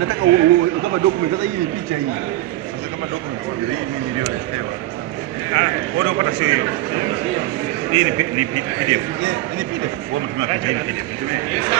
nataka kama document. Sasa hii ni picha hii. Sasa kama document hii mimi nilioletewa. Bora upata sio hiyo. Hii ni PDF. Ni PDF. Wao mtumia picha hii ni PDF.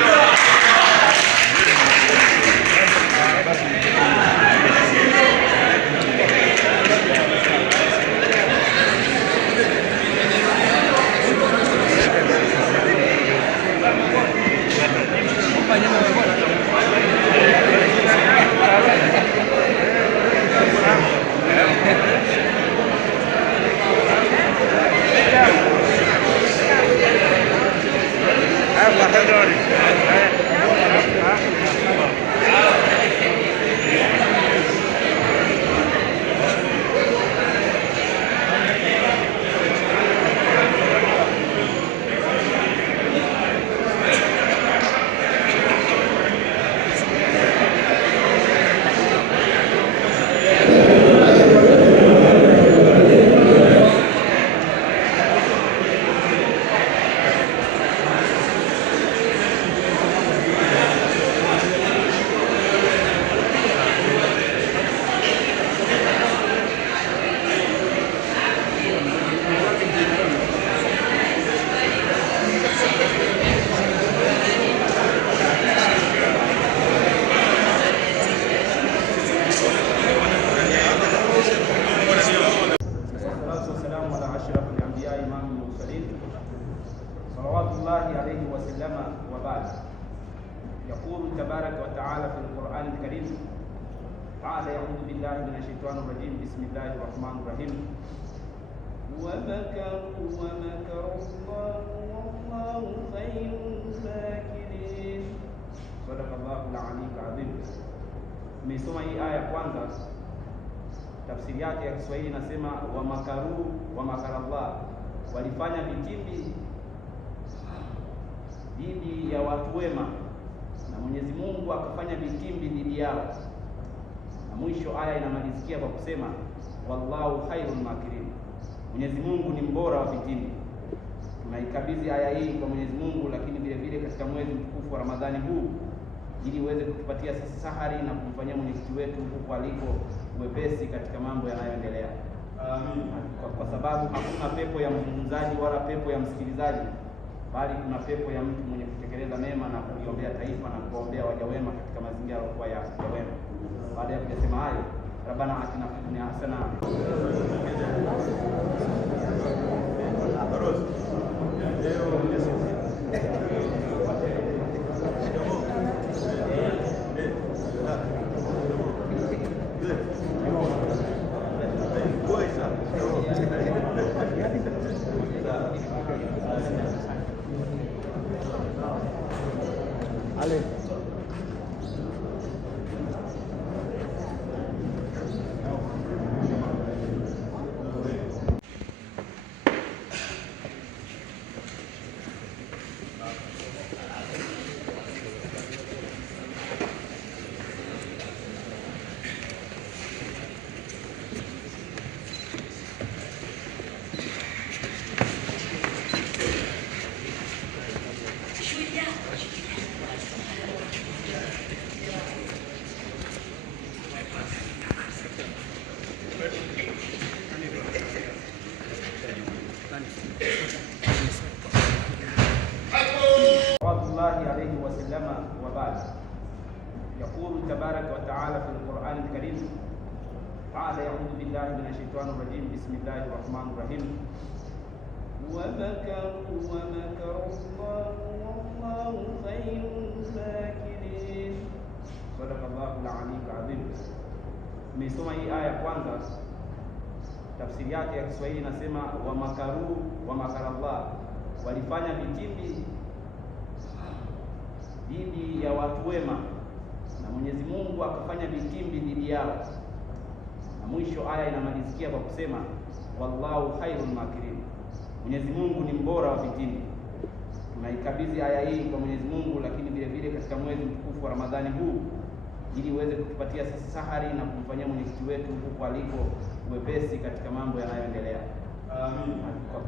عليه وسلم وبعد. يقول تبارك وتعالى في القرآن الكريم بعد أعوذ بالله من الشيطان الرجيم بسم الله الرحمن الرحيم ومكروا ومكر الله والله خير الماكرين. صدق الله العلي العظيم. Nimesoma hii aya kwanza, tafsiri yake ya Kiswahili inasema wamakaru wa makarallah, walifanya vitimbi dhidi ya watu wema na Mwenyezi Mungu akafanya vitimbi dhidi yao. Na mwisho aya inamalizikia kwa kusema wallahu khairul makirin, Mwenyezi Mungu ni mbora wa vitimbi. Tunaikabidhi aya hii kwa Mwenyezi Mungu, lakini vile vile katika mwezi mtukufu wa Ramadhani huu, ili uweze kutupatia sisi sahari na kumfanyia mwenyekiti wetu huko aliko uwepesi katika mambo yanayoendelea. Amin. Kwa sababu hakuna pepo ya mzungumzaji wala pepo ya msikilizaji, bali kuna pepo ya mtu mwenye kutekeleza mema na kuliombea taifa na kuombea waja wema katika mazingira yaliokuwa ya wema. Baada ya kusema hayo, Rabbana atina fid dunya hasana Ale. عليه وسلم وبعد. يقول تبارك وتعالى في القرآن الكريم بعد أعوذ بالله من الشيطان الرجيم بسم الله الرحمن الرحيم ومكروا ومكر الله والله خير الماكرين. صدق الله العلي العظيم. Nimesoma hii aya kwanza, tafsiri yake ya Kiswahili inasema wamakaru wa makarallah, walifanya vitimbi dhidi ya watu wema na Mwenyezi Mungu akafanya vitimbi dhidi yao. Na mwisho aya inamalizikia kwa kusema wallahu khairul makirin, Mwenyezi Mungu ni mbora wa vitimbi. Tunaikabidhi aya hii kwa Mwenyezi Mungu, lakini vile vile katika mwezi mtukufu wa Ramadhani huu, ili uweze kutupatia sisi sahari na kumfanyia mwenyekiti wetu huko aliko uwepesi katika mambo yanayoendelea. Amin.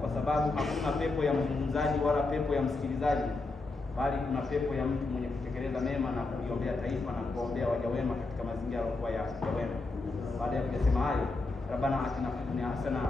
Kwa sababu hakuna pepo ya mzungumzaji wala pepo ya msikilizaji, bali kuna pepo ya mtu mwenye kutekeleza mema na kuliombea taifa na kuombea waja wema katika mazingira yaliokuwa ya wema. Baada ya kusema hayo, Rabbana atina fid dunya hasana